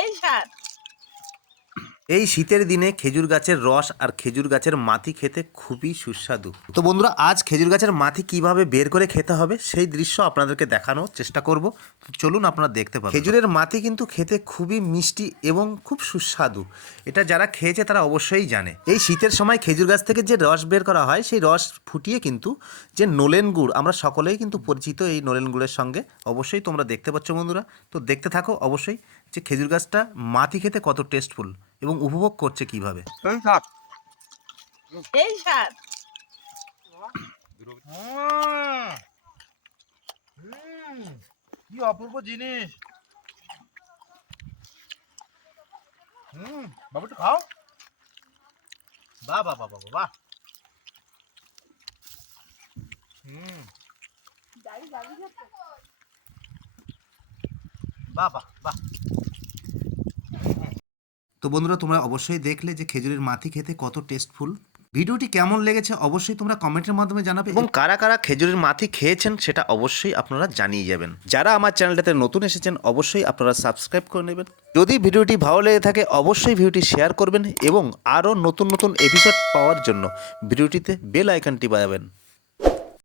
এই স্বাদ। এই শীতের দিনে খেজুর গাছের রস আর খেজুর গাছের মাথি খেতে খুবই সুস্বাদু। তো বন্ধুরা, আজ খেজুর গাছের মাথি কিভাবে বের করে খেতে হবে সেই দৃশ্য আপনাদেরকে দেখানোর চেষ্টা করব। তো চলুন, আপনারা দেখতে পাবেন। খেজুরের মাথি কিন্তু খেতে খুবই মিষ্টি এবং খুব সুস্বাদু। এটা যারা খেয়েছে তারা অবশ্যই জানে। এই শীতের সময় খেজুর গাছ থেকে যে রস বের করা হয় সেই রস ফুটিয়ে কিন্তু যে নলেন গুড়, আমরা সকলেই কিন্তু পরিচিত এই নলেন গুড়ের সঙ্গে। অবশ্যই তোমরা দেখতে পাচ্ছ বন্ধুরা, তো দেখতে থাকো অবশ্যই যে খেজুর গাছটা মাথি খেতে কত টেস্টফুল এবং উপভোগ করছে কিভাবে। এই স্বাদ। কি অপূর্ব জিনিস। বাবু একটু খাও। বাহ বাহ বাহ বাহ বাহ। বাহ বাহ বাহ। তো বন্ধুরা, তোমরা অবশ্যই দেখলে যে খেজুরের মাথি খেতে কত টেস্টফুল। ভিডিওটি কেমন লেগেছে অবশ্যই তোমরা কমেন্টের মাধ্যমে জানাবে এবং কারা কারা খেজুরের মাথি খেয়েছেন সেটা অবশ্যই আপনারা জানিয়ে যাবেন। যারা আমার চ্যানেলটাতে নতুন এসেছেন অবশ্যই আপনারা সাবস্ক্রাইব করে নেবেন। যদি ভিডিওটি ভালো লেগে থাকে অবশ্যই ভিডিওটি শেয়ার করবেন এবং আরও নতুন নতুন এপিসোড পাওয়ার জন্য ভিডিওটিতে বেল আইকনটি বাজাবেন।